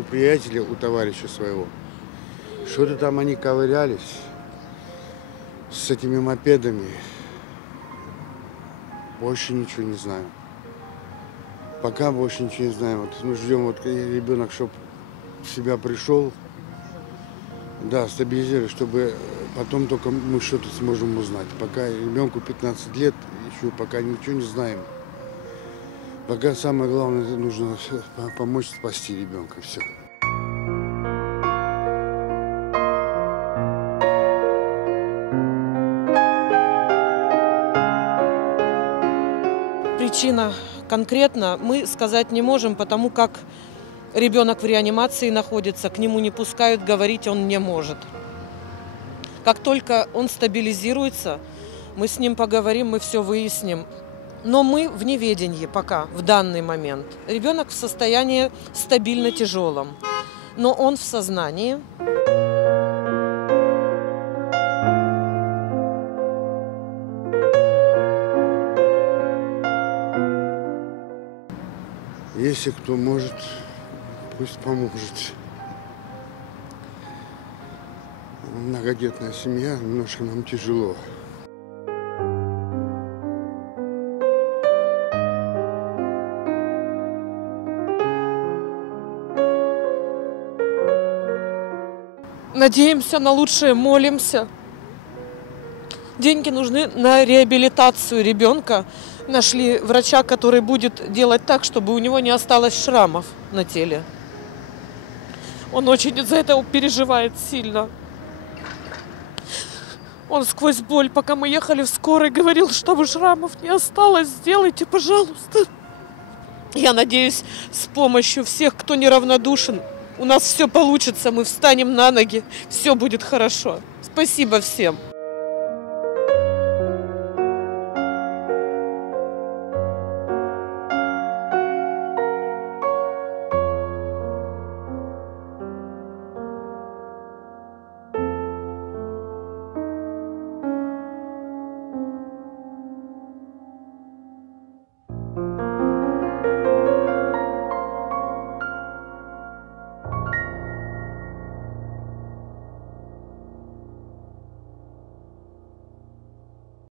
у приятеля, у товарища своего. Что-то там они ковырялись с этими мопедами. Больше ничего не знаю. Пока больше ничего не знаем. Вот мы ждем, вот ребенок, чтобы в себя пришел, да, стабилизировать, чтобы потом только мы что-то сможем узнать. Пока ребенку 15 лет, еще пока ничего не знаем. Пока самое главное, нужно помочь спасти ребенка. Все. Причина конкретно мы сказать не можем, потому как ребенок в реанимации находится, к нему не пускают, говорить он не может. Как только он стабилизируется, мы с ним поговорим, мы все выясним. Но мы в неведении пока, в данный момент. Ребенок в состоянии стабильно тяжелом, но он в сознании. Если кто может, пусть поможет. Многодетная семья, немножко нам тяжело. Надеемся на лучшее, молимся. Деньги нужны на реабилитацию ребенка. Нашли врача, который будет делать так, чтобы у него не осталось шрамов на теле. Он очень из-за этого переживает сильно. Он сквозь боль, пока мы ехали в скорой, говорил, чтобы шрамов не осталось, сделайте, пожалуйста. Я надеюсь, с помощью всех, кто неравнодушен, у нас все получится, мы встанем на ноги, все будет хорошо. Спасибо всем.